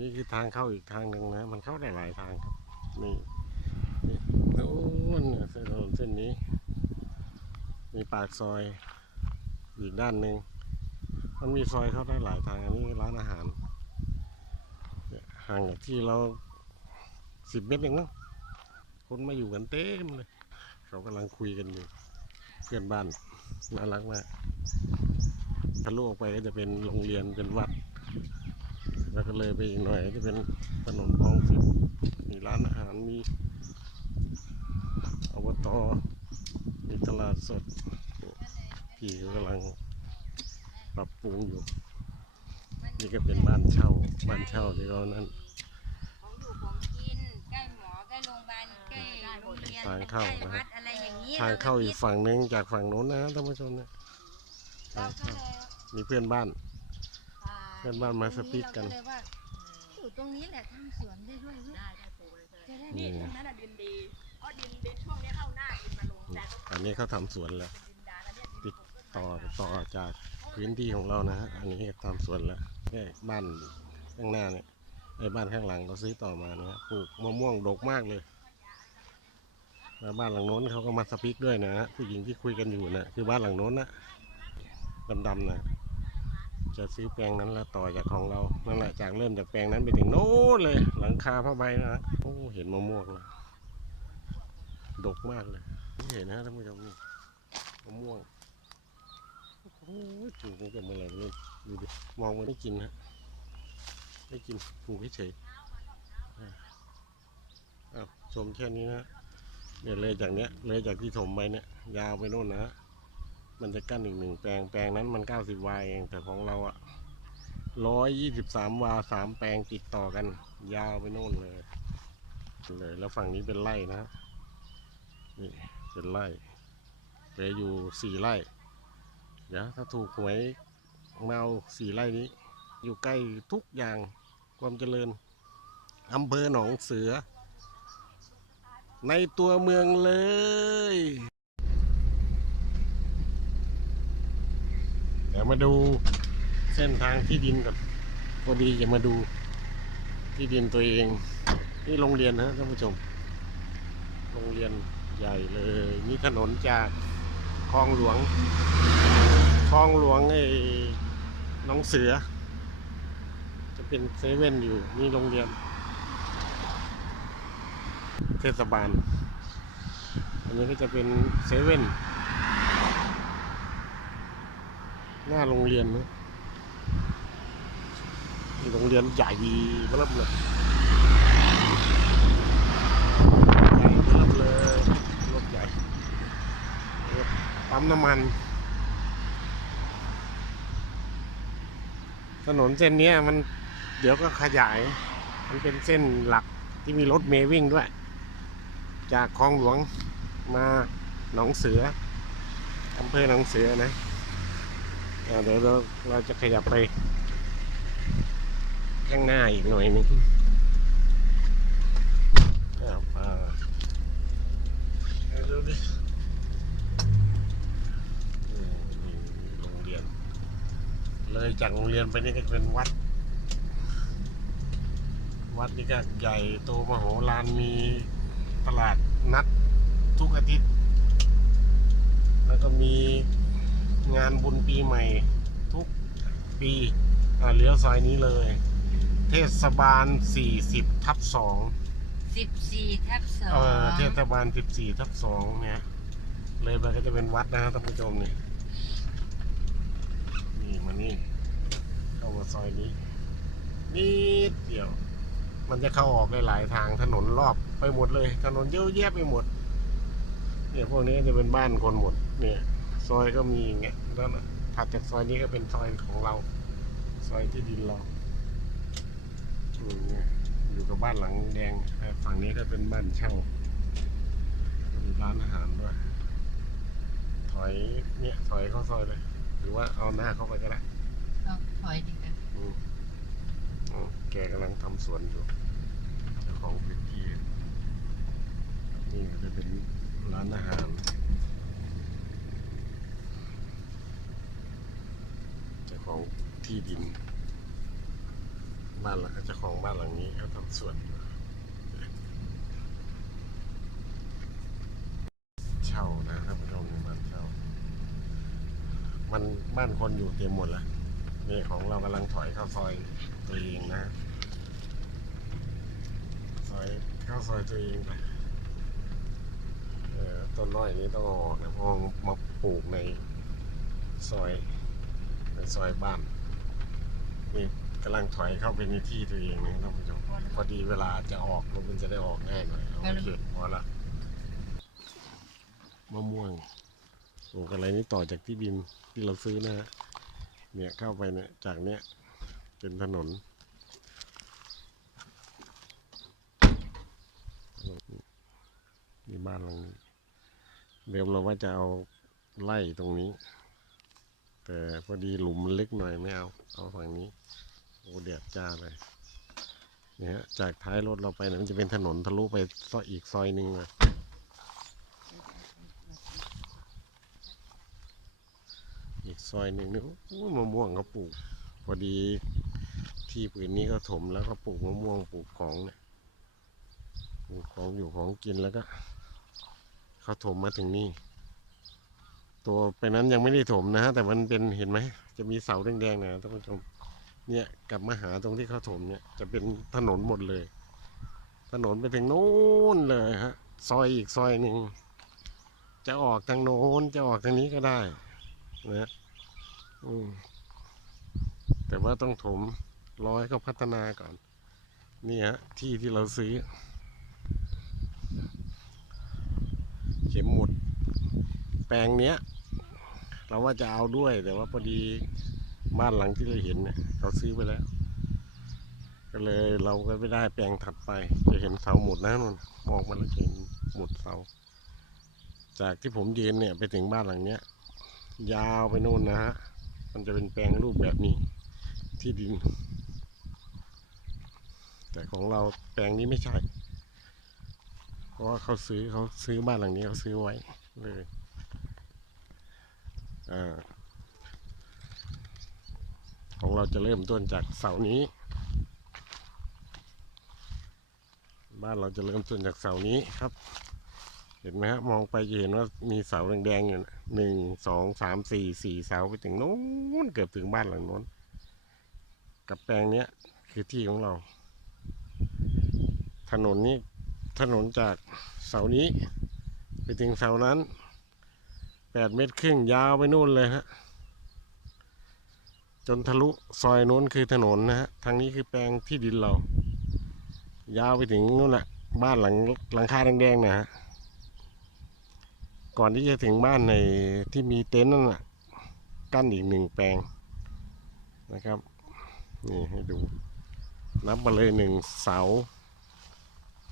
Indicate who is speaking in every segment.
Speaker 1: นี่คือทางเข้าอีกทางหนึ่งนะ มันเข้าได้หลายทางครับ นี่นี่โอ้นเนี่ยเส้นถนนเส้นนี้ มีปากซอยอีกด้านหนึ่งมันมีซอยเข้าได้หลายทางอันนี้ร้านอาหารห่างจากที่เราสิบเมตรเองเนะคนมาอยู่กันเต็มเลย เขากำลังคุยกันอยู่ เพื่อนบ้านน่ารักมากทะลุออกไปก็จะเป็นโรงเรียนเป็นวัด แล้วก็เลยไปอีกหน่อยก็จะเป็นถนนคลองสิบมีร้านอาหารมีอบตมีตลาดสดที่กำลังปรับปรุงอยู่นี่ก็เป็นบ้านเช่าบ้านเช่าที่เขานั้น
Speaker 2: ของอยู่ของกินใกล้หมอใกล้โรงพยาบาลใกล้โรงเรียน
Speaker 1: ทางเข้า
Speaker 2: ใกล้
Speaker 1: นะครั
Speaker 2: วั
Speaker 1: บ
Speaker 2: ดอะไรอย่างนี้
Speaker 1: ทางเข้าอีกฝั่งหนึงจากฝั่งโน้นนะท่านผู้ชมเนี่ย
Speaker 2: เราก็เลย
Speaker 1: มีเพื่อนบ้าน
Speaker 2: อ่า
Speaker 1: เพื่อนบ้านมาสปีกกัน
Speaker 2: เราเลยว่าอยู่ตรงนี้แหละทำสวนได้ด้วยเว้ย
Speaker 3: ได้ได้ปลูกเลยเธอ
Speaker 2: จะได้
Speaker 1: นี่
Speaker 3: นี่ตรงนั้นอะดินดีเพราะดินดินช่วงนี้เข้าหน้าดินมาลงแต่ต้อง
Speaker 1: อันนี้เขาทำสวนแล้ว
Speaker 3: เป็นดินดานแล้วเนี่ยดิน
Speaker 1: ติดต่อต่อจากพื้นที่ของเรานะฮะ อันนี้ทำสวนแล้วแค่บ้านข้างหน้าเนี่ยไอ้บ้านข้างหลังเราซื้อต่อมานะฮะปลูกมะม่วงดกมากเลยแล้วบ้านหลังโน้นเขาก็มาสปีกด้วยนะฮะผู้หญิงที่คุยกันอยู่นะคือบ้านหลังโน้นนะดำๆนะ จะซื้อแปลงนั้นแล้วต่อจากของเรา นั่นแหละจากเริ่มจากแปลงนั้นไปถึงโน้นเลย หลังคาผ้าใบนะโอ้เห็นมะม่วงเลยดกมากเลยเห็นนะท่านผู้ชมนี่มะม่วงโอ้โหปลูกตั้งแต่เมื่อไหร่ไม่ดูดิมองมันไม่กินฮะไม่กินปลูกเฉยอ้าวชมแค่นี้นะเดี๋ยวเลยจากเนี้ยเลยจากที่ถมไปเนี่ย ยาวไปโน่นนะ มันจะกั้นอีกหนึ่งแปลงแปลงนั้นมันเก้าสิบวาเองแต่ของเราอะร้อยยี่สิบสามวาสามแปลงติดต่อกัน ยาวไปโน่นเลย เลย แล้วฝั่งนี้เป็นไร่นะนี่เป็นไร่เหลืออยู่สี่ไร่ เดี๋ยวถ้าถูกหวยมาเอาสี่ไร่นี้ อยู่ใกล้ทุกอย่างความเจริญอำเภอหนองเสือ ในตัวเมืองเลย ดี๋ยวมาดูเส้นทางที่ดินก่อนพอดีจะมาดูที่ดินตัวเอง นี่โรงเรียนนะท่านผู้ชม โรงเรียนใหญ่เลยนี่ถนนจากคลองหลวงคลองหลวงไอ้น้องเสือ จะเป็นเซเว่นอยู่นี่โรงเรียน เทศบาล อันนี้ก็จะเป็นเซเว่น หน้าโรงเรียนนะโรงเรียนใหญ่เริ่มเลยใหญ่เริ่มเลยรถใหญ่ปั๊มน้ำมัน ถนนเส้นนี้มันเดี๋ยวก็ขยาย มันเป็นเส้นหลักที่มีรถเมย์วิ่งด้วย จากคลองหลวงมาหนองเสืออำเภอหนองเสือนะ เดี๋ยวเราเราจะขยับไป ข้างหน้าอีกหน่อยหนึงอ้าวอ่าเอาดูดิอืมนี่โรงเรียน เลยจากโรงเรียนไปนี่ก็เป็นวัด วัดนี่ก็ใหญ่โตมโหฬารมีตลาดนัดทุกอาทิตย์ แล้วก็มี งานบุญปีใหม่ทุกปีอ่าเลี้ยวซอยนี้เลย เทศบาล 40 ทับ2
Speaker 2: สิบสี่ทับสอ
Speaker 1: เอองเทศบาล 14 ทับ2เนี่ยเลยไปก็จะเป็นวัดนะท่านผู้ชมนี่นี่มานี่เข้ามาซอยนี้นิดเดียว มันจะเข้าออกได้หลายทางถนนรอบไปหมดเลย ถนนเยอะแยะไปหมดเนี่ยพวกนี้จะเป็นบ้านคนหมดเนี่ย ซอยก็มีอย่างเงี้ยแล้วนะถัดจากซอยนี้ก็เป็นซอยของเรา ซอยที่ดินเราอืมเนี่ยอยู่กับบ้านหลังแดงอะฝั่งนี้ก็เป็นบ้านเช่ามีร้านอาหารด้วย ถอยเนี่ยถอยเข้าซอยเลย หรือว่าเอาหน้าเข้าไปก็ได้
Speaker 2: เอาถอยดีกว่า
Speaker 1: อืมอืมแกกำลังทำสวนอยู่เจ้าของพื้นที่นี่ก็จะเป็นร้านอาหารเจ้า ของที่ดิน บ้านหลังเจ้าของบ้านหลังนี้เขาทำสวนเช่านะครับผู้ชมบ้านเช่า มันบ้านคนอยู่เต็มหมดแล้วนี่ของเรากำลังถอยเข้าซอยตัวเองนะซอยเข้าซอยตัวเองไปเออต้นน้อยนี้ต้องออกนะเพราะมาปลูกในซอย ในซอยบ้านนี่กำลังถอยเข้าไปในที่ตัวเองนะท่านผู้ชมพอดีเวลาจะออกรถมันจะได้ออกง่ายหน่อยโอเคพอละมะม่วงปลูกอะไรนี่ต่อจากที่ดินที่เราซื้อนะฮะเนี่ยเข้าไปเนี่ยจากเนี้ยเป็นถนนนี่บ้านหลังนี้ เดิมเราว่าจะเอาไล่ตรงนี้ แต่พอดีหลุมมันเล็กหน่อยไม่เอา เอาฝั่งนี้ โอ้เดือดจ้าเลยเนี่ยฮะจากท้ายรถเราไปเนี่ยมันจะเป็นถนนทะลุไปซอยอีกซอยหนึ่งเลยอีกซอยหนึ่งนี่มะม่วงเขาปลูก พอดีที่ผืนนี้ก็ถมแล้วก็ปลูกมะม่วงปลูกของเนี่ยปลูกของอยู่ของกินแล้วก็เขาถมมาถึงนี่ ตัวไปนั้นยังไม่ได้ถมนะฮะแต่มันเป็นเห็นไหม จะมีเสาแดงๆนะท่านผู้ชมเนี่ยกลับมาหาตรงที่เขาถมเนี่ยจะเป็นถนนหมดเลย ถนนไปถึงโน้นเลยฮะซอยอีกซอยหนึ่งจะออกทางโน้นจะออกทางนี้ก็ได้นะอืมแต่ว่าต้องถมรอให้เขาพัฒนาก่อน นี่ฮะที่ที่เราซื้อ เข็มหมุด แปลงเนี้ย เราว่าจะเอาด้วยแต่ว่าพอดีบ้านหลังที่เราเห็นเนี่ยเขาซื้อไปแล้ว ก็เลยเราก็ไม่ได้แปลงถัดไป จะเห็นเสาหมดนะนู่นมองมาแล้วเห็นหมดเสา จากที่ผมยืนเนี่ยไปถึงบ้านหลังเนี้ย ยาวไปนู่นนะฮะมันจะเป็นแปลงรูปแบบนี้ ที่ดิน แต่ของเราแปลงนี้ไม่ใช่ เพราะว่าเขาซื้อเขาซื้อบ้านหลังนี้เขาซื้อไว้เลย ของเราจะเริ่มต้นจากเสานี้ บ้านเราจะเริ่มต้นจากเสานี้ครับ เห็นไหมฮะมองไปจะเห็นว่ามีเสาแดงๆอยู่หนึ่งสองสามสี่สี่เสาไปถึงโน้นเกือบถึงบ้านหลังโน้น กับแปลงเนี้ยคือที่ของเรา ถนนนี้ถนนจากเสานี้ ไปถึงเสานั้น แปดเมตรครึ่งยาวไปนู่นเลยฮะ จนทะลุซอยโน้นคือถนนนะฮะ ทางนี้คือแปลงที่ดินเรา ยาวไปถึงนู่นแหละบ้านหลังหลังคาแดงๆนะฮะ ก่อนที่จะถึงบ้านในที่มีเต็นท์นั่นน่ะกั้นอีกหนึ่งแปลงนะครับ นี่ให้ดู นับมาเลยหนึ่งเสา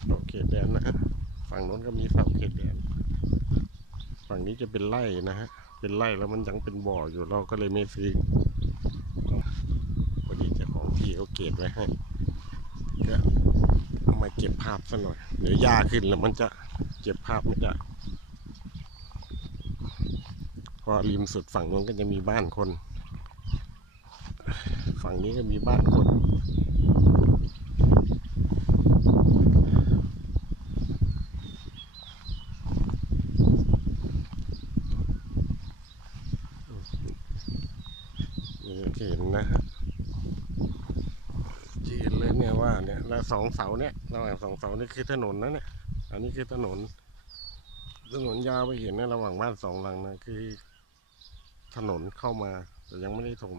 Speaker 1: เสาเขตแดนนะฮะฝั่งโน้นก็มีเสาเขตแดน ฝั่งนี้จะเป็นไร่นะฮะ เป็นไร่แล้วมันยังเป็นบ่ออยู่เราก็เลยไม่ซื้อพอดีเจ้าของที่เขาเกตไว้ให้ก็ามาเก็บภาพซะหน่อย เดี๋ยวหญ้าขึ้นแล้วมันจะเก็บภาพไม่ได้พราะริมสุดฝั่งโน้นก็จะมีบ้านคน ฝั่งนี้ก็มีบ้านคนจะเห็นนะฮะจะเห็นเลยเนี่ยว่าเนี่ยแล้วส องเสาเนี่ยระหว่างสองเสานี่คือถนนนะเนี่ยอันนี้คือถนนถนนยาวไปเห็นนะระหว่างบ้านสองหลังนะคือ ถนนเข้ามา แต่ยังไม่ได้ถม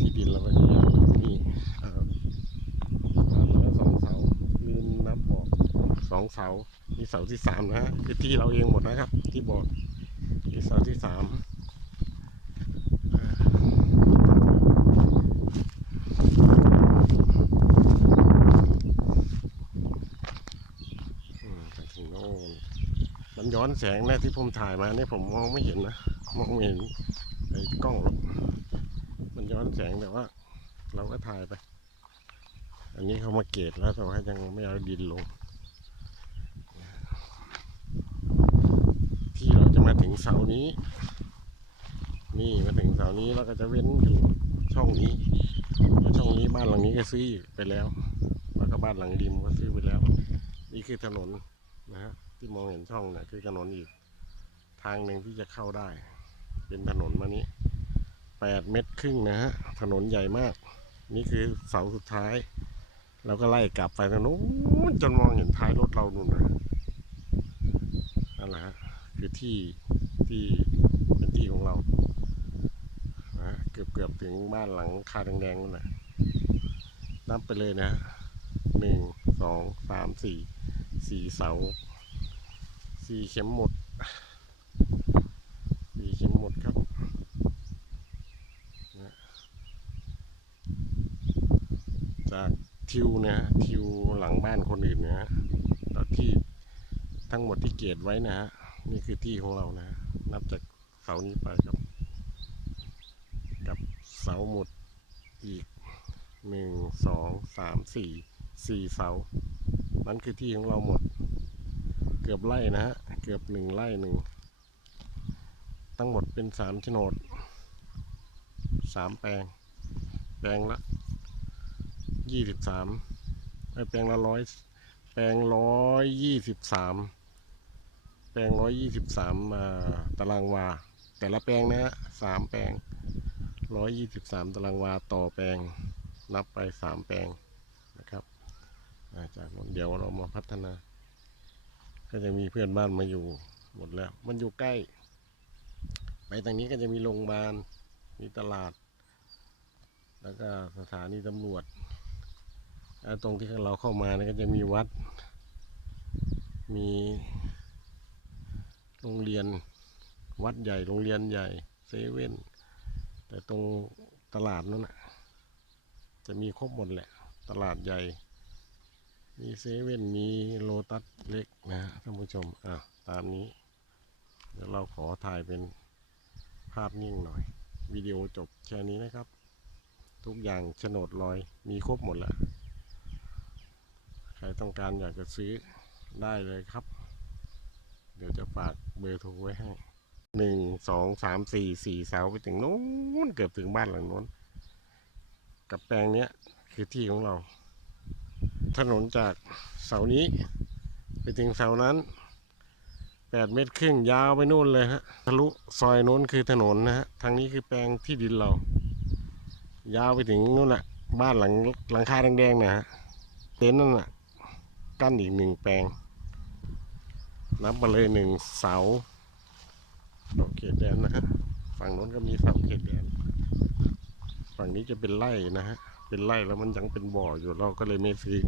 Speaker 1: ที่ดินเราก็จะยาวไปนี่อ่าอ่าแล้วสองเสาลืมนับบอกสองเสานี่เสาที่สามนะคือที่เราเองหมดนะครับ ที่บอกนี่เสาที่สาม อืมไปถึงโน่นมัน ย้อนแสงนะที่ผมถ่ายมาเนี่ยผมมองไม่เห็นนะมองไม่เห็นไอ้กล้องหรอกมันย้อนแสงแต่ว่า เราก็ถ่ายไป อันนี้เขามาเกตแล้วแต่ว่ายังไม่เอาดินลง ที่เราจะมาถึงเสานี้ นี่มาถึงเสานี้เราก็จะเว้นอยู่ช่องนี้ช่องนี้บ้านหลังนี้ก็ซื้อไปแล้ว แล้วก็บ้านหลังริมก็ซื้อไปแล้ว นี่คือถนนนะฮะ ที่มองเห็นช่องเนี่ยคือถนนอีก ทางหนึ่งที่จะเข้าได้ เป็นถนนมานี้แปดเมตรครึ่งนะฮะถนนใหญ่มาก นี่คือเสาสุดท้าย แล้วก็ไล่กลับไปทางนู้นจนมองเห็นท้ายรถเรานู่นนะนั่นแหละฮะคือที่ที่เป็นที่ของเรานะฮะเกือบเกือบถึงบ้านหลังคาแดงๆนั่นแหละนับไปเลยนะหนึ่งสองสามสี่สี่เสา สี่เข็มหมดสี่เข็มหมดครับจากทิวนะฮะทิวหลังบ้านคนอื่นนะฮะแล้วที่ทั้งหมดที่เกตไว้นะฮะนี่คือที่ของเรานะ นับจากเสานี้ไปกับ กับเสาหมดอีกหนึ่งสองสามสี่สี่เสา นั่นคือที่ของเราหมด เกือบไร่นะฮะ เกือบหนึ่งไร่หนึ่ง ทั้งหมดเป็นสามโฉนดสามแปลง แปลงละยี่สิบสามแปลงละร้อยแปลงร้อยยี่สิบสามแปลงร้อยยี่สิบสามตารางวา แต่ละแปลงนะฮะสามแปลงร้อยยี่สิบสามตารางวาต่อแปลง นับไปสามแปลงนะครับจากนั้นเดี๋ยวเรามาพัฒนา ก็จะมีเพื่อนบ้านมาอยู่หมดแล้ว มันอยู่ใกล้ ไปทางนี้ก็จะมีโรงพยาบาล มีตลาด แล้วก็สถานีตำรวจ ตรงที่เราเข้ามาเนี่ยก็จะมีวัด มีโรงเรียน วัดใหญ่ โรงเรียนใหญ่ เซเว่น แต่ตรงตลาดนั่นนะจะมีครบหมดแหละ ตลาดใหญ่ มีเซเว่นมีโลตัสเล็กนะท่านผู้ชมอะตามนี้ เดี๋ยวเราขอถ่ายเป็นภาพนิ่งหน่อย วิดีโอจบแค่นี้นะครับ ทุกอย่างโฉนดลอยมีครบหมดแล้ว ใครต้องการอยากจะซื้อได้เลยครับ เดี๋ยวจะฝากเบอร์โทรไว้ให้หนึ่งสองสามสี่สี่เสาไปถึงโน้นเกือบถึงบ้านหลังโน้น กับแปลงเนี้ยคือที่ของเรา ถนนจากเสานี้ ไปถึงเสานั้นแปดเมตรครึ่งยาวไปนู่นเลยฮะทะลุซอยโน้นคือถนนนะฮะทางนี้คือแปลงที่ดินเรา ยาวไปถึงนู่นแหละบ้านหลังหลังคาแดงๆนะฮะเต็นท์นั่นแหละกั้นอีกหนึ่งแปลง นับมาเลยหนึ่งเสาโอเคแดนนะฮะฝั่งโน้นก็มีเสาเขตแดนฝั่งนี้จะเป็นไร่นะฮะ เป็นไร่แล้วมันยังเป็นบ่ออยู่เราก็เลยไม่ซื้อ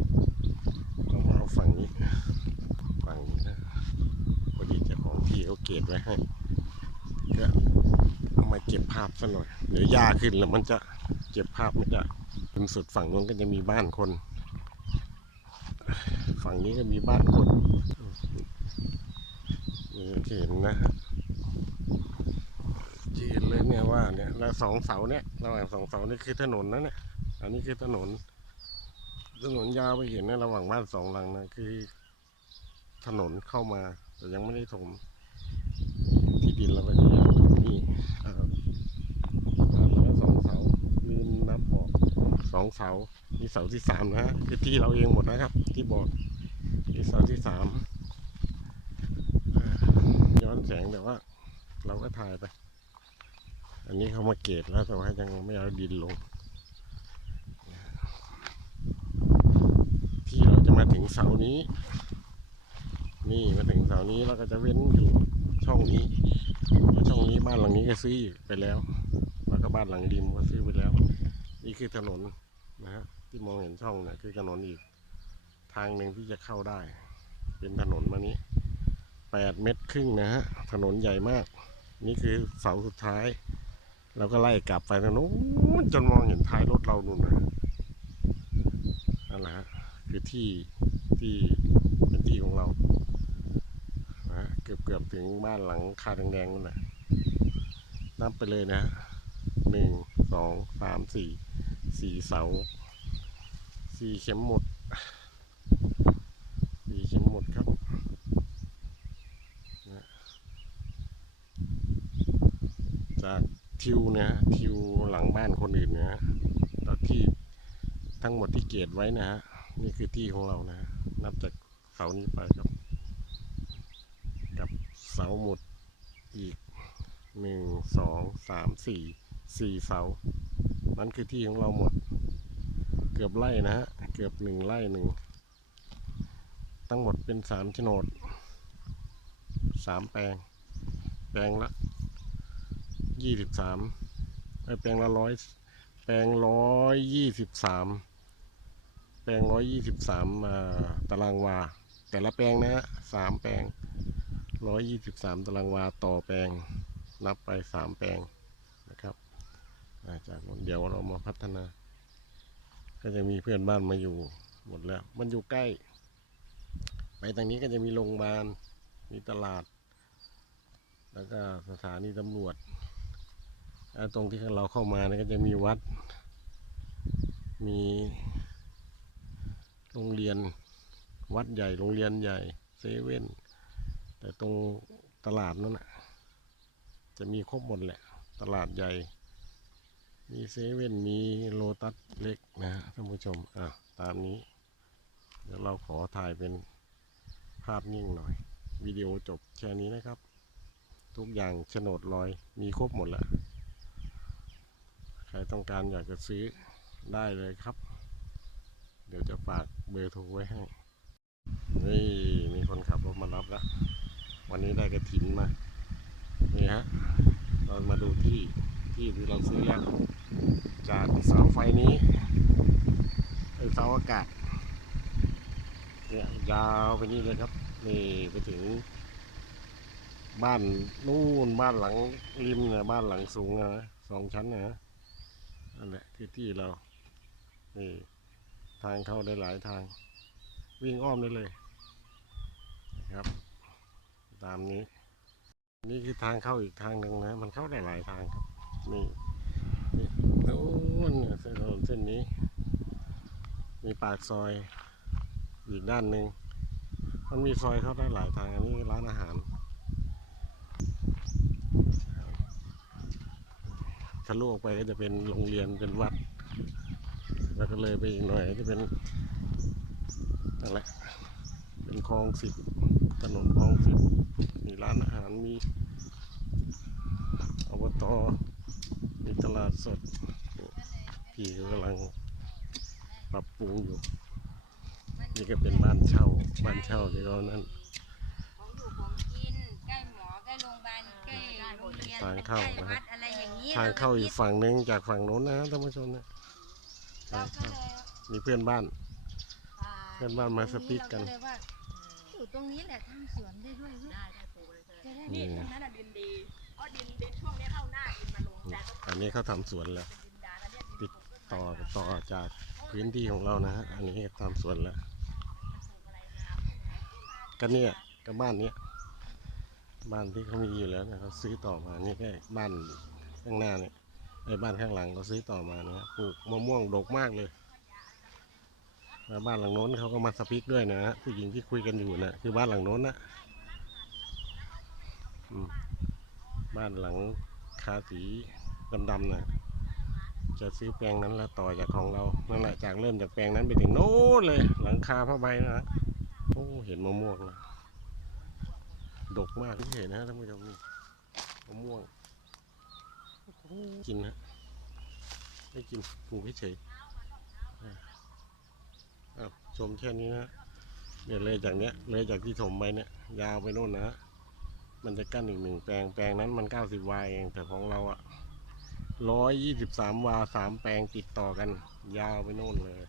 Speaker 1: เรามาเอาฝั่งนี้ฝั่งนี้นะพอดีเจ้าของที่เขาเก็บไว้ให้ก็เอามาเก็บภาพซะหน่อยเดี๋ยวหญ้าขึ้นแล้วมันจะเก็บภาพไม่ได้เป็นสุดฝั่งนู้นก็จะมีบ้านคน ฝั่งนี้ก็มีบ้านคนเห็นนะฮะจะเห็นเลยเนี่ยว่าเนี่ยแล้วสองเสาเนี่ยระหว่างสองเสานี่คือถนนนะเนี่ย นนี้คือถนน ถนนยาวไปเห็นในระหว่างบ้านสองหลังนะคือถนนเข้ามา แต่ยังไม่ได้ถมที่ดินเราก็จะยาวไปตรงนี้อ่าอ่าแล้วสองเสาลืมนับบอกสองเสานี่เสาที่สามนะฮะคือที่เราเองหมดนะครับ ที่บอกนี่เสาที่สามย้อนแสงแต่ว่า เราก็ถ่ายไป อันนี้เขามาเกตแล้วแต่ว่ายังไม่เอาดินลง ที่เราจะ มาถึงเสานี้ นี่มาถึงเสานี้เราก็จะเว้นอยู่ช่องนี้ช่องนี้บ้านหลังนี้ก็ซื้อไปแล้ว แล้วก็บ้านหลังริมก็ซื้อไปแล้ว นี่คือถนนนะฮะที่มองเห็นช่องเนี่ยคือถนนอีก ทางหนึ่งที่จะเข้าได้ เป็นถนนมานี้แปดเมตรครึ่งนะฮะถนนใหญ่มาก นี่คือเสาสุดท้ายเราก็ไล่กลับไปทางนู้นจนมองเห็นท้ายรถเรานู่นนะนั่นแหละฮะ คือที่ที่เป็นที่ของเรานะเกือบเกือบถึงบ้านหลังคาแดงๆนั่นแหละนับไปเลยนะหนึ่งสองสามสี่สี่เสาสี่เข็มหมดสี่เข็มหมดครับนะจากทิวเนี่ยทิวหลังบ้านคนอื่นเนี่ยที่ทั้งหมดที่เกตไว้นะฮะ นี่คือที่ของเรานะฮะนับจากเสานี้ไปกับ กับเสาหมุดอีกหนึ่งสองสามสี่สี่เสา นั่นคือที่ของเราหมด เกือบไร่นะฮะ เกือบหนึ่งไร่หนึ่ง ทั้งหมดเป็นสามโฉนดสามแปลง แปลงละยี่สิบสามแปลงละร้อยแปลงร้อยยี่สิบสาม แปลงร้อยยี่สิบสามตารางวา แต่ละแปลงนะฮะสามแปลงร้อยยี่สิบสามตารางวาต่อแปลง นับไปสามแปลงนะครับาจากนั้นเดี๋ยวเรามาพัฒนา ก็จะมีเพื่อนบ้านมาอยู่หมดแล้ว มันอยู่ใกล้ ไปทางนี้ก็จะมีโรงพยาบาล มีตลาด แล้วก็สถานีตำรวจ ตรงที่เราเข้ามาเนี่ยก็จะมีวัด มี โรงเรียนวัดใหญ่ โรงเรียนใหญ่เซเว่นแต่ตรงตลาดนั่นนะจะมีครบหมดแหละ ตลาดใหญ่ มีเซเว่นมีโลตัสเล็กนะท่านผู้ชมอะตามนี้ เดี๋ยวเราขอถ่ายเป็นภาพนิ่งหน่อย วิดีโอจบแค่นี้นะครับ ทุกอย่างโฉนดลอยมีครบหมดแล้ว ใครต้องการอยากจะซื้อได้เลยครับ เดี๋ยวจะฝากเบอร์โทรไว้ให้ นี่มีคนขับรถมารับแล้ว วันนี้ได้กระถินมา นี่ฮะ เรามาดูที่ที่ที่เราซื้อแล้ว จากเสาไฟนี้ไอเสาอากาศ เนี่ยยาวไปนี่เลยครับ นี่ไปถึง บ้านนู่นบ้านหลังริมนี่ยบ้านหลังสูงนะสองชั้นนะนั่นแหละคือที่เรานี่ ทางเข้าได้หลายทาง วิ่งอ้อมได้เลยนะครับ ตามนี้ นี่คือทางเข้าอีกทางหนึ่งนะ มันเข้าได้หลายทางครับ นี่นี่โอ้นี่เส้นถนนเส้นนี้ มีปากซอยอีกด้านหนึ่งมันมีซอยเข้าได้หลายทางอันนี้ร้านอาหารทะลุออกไปก็จะเป็นโรงเรียนเป็นวัด แล้วก็เลยไปอีกหน่อยก็จะเป็นนั่นแหละเป็นคลองสิบถนนคลองสิบมีร้านอาหารมีอบตมีตลาดสดพี่ก็กำลังปรับปรุงอยู่นี่ก็เป็นบ้านเช่าบ้านเช่าที่เขานั่น
Speaker 2: ของอยู่ของกินใกล้หมอใกล้โรงพยาบาลใกล้โรงเรียน
Speaker 1: ทางเข้า
Speaker 2: ใกล้
Speaker 1: นะครับ
Speaker 2: วัดอะไรอย่างนี้
Speaker 1: ทางเข้าอีกฝั่งหนึงจากฝั่งโน้นนะท่านผู้ชมนะ
Speaker 2: เราก็เลย
Speaker 1: มีเพื่อนบ้าน
Speaker 2: อ่า
Speaker 1: เพื่อนบ้านมาสปีกกัน
Speaker 2: เราเลยว่าอยู่ตรงนี้แหละทำสวนได้ด้วยเว้ย
Speaker 3: ได้ได้ปลูกเลยเธอ
Speaker 2: จะได้
Speaker 1: นี่
Speaker 3: นี่ตรงนั้นอะดินดีเพราะดินดินช่วงนี้เข้าหน้าดินมาลงแต่ก็
Speaker 1: อันนี้เขาทำสวนแล้ว
Speaker 3: เป็นดินดานแล้วเนี่ยดิน
Speaker 1: ติด
Speaker 3: ปลูกต้นไม้
Speaker 1: ต่อต่อจากพื้นที่ของเรานะฮะ อันนี้ทำสวนแล้วก็เนี่ยก็บ้านเนี้ยบ้านที่เขามีอยู่แล้วเนี่ยเขาซื้อต่อมานี่แค่บ้านข้างหน้าเนี่ย ไอ้บ้านข้างหลังเขาซื้อต่อมาเนี่ยปลูกมะม่วงดกมากเลยแล้วบ้านหลังโน้นเขาก็มาสปิกด้วยนะฮะผู้หญิงที่คุยกันอยู่นะคือบ้านหลังโน้นนะบ้านหลังคาสีดำๆนะจะซื้อแปลงนั้นแล้วต่อจากของเรานั่นแหละจากเริ่มจากแปลงนั้นไปถึงโน้นเลย หลังคาผ้าใบนะฮะโอ้เห็นมะม่วงแล้วดกมากที่เห็นนะท่านผู้ชมนี่มะม่วง กินนะไม่กินปลูกเฉยๆอะอ้าวชมแค่นี้นะเนี่ยเลยจากเนี้ยเลยจากที่ถมไปเนี่ย ยาวไปโน่นนะ มันจะกั้นอีกหนึ่งแปลงแปลงนั้นมันเก้าสิบวาเองแต่ของเราอะร้อยยี่สิบสามวาสามแปลงติดต่อกัน ยาวไปโน่นเลย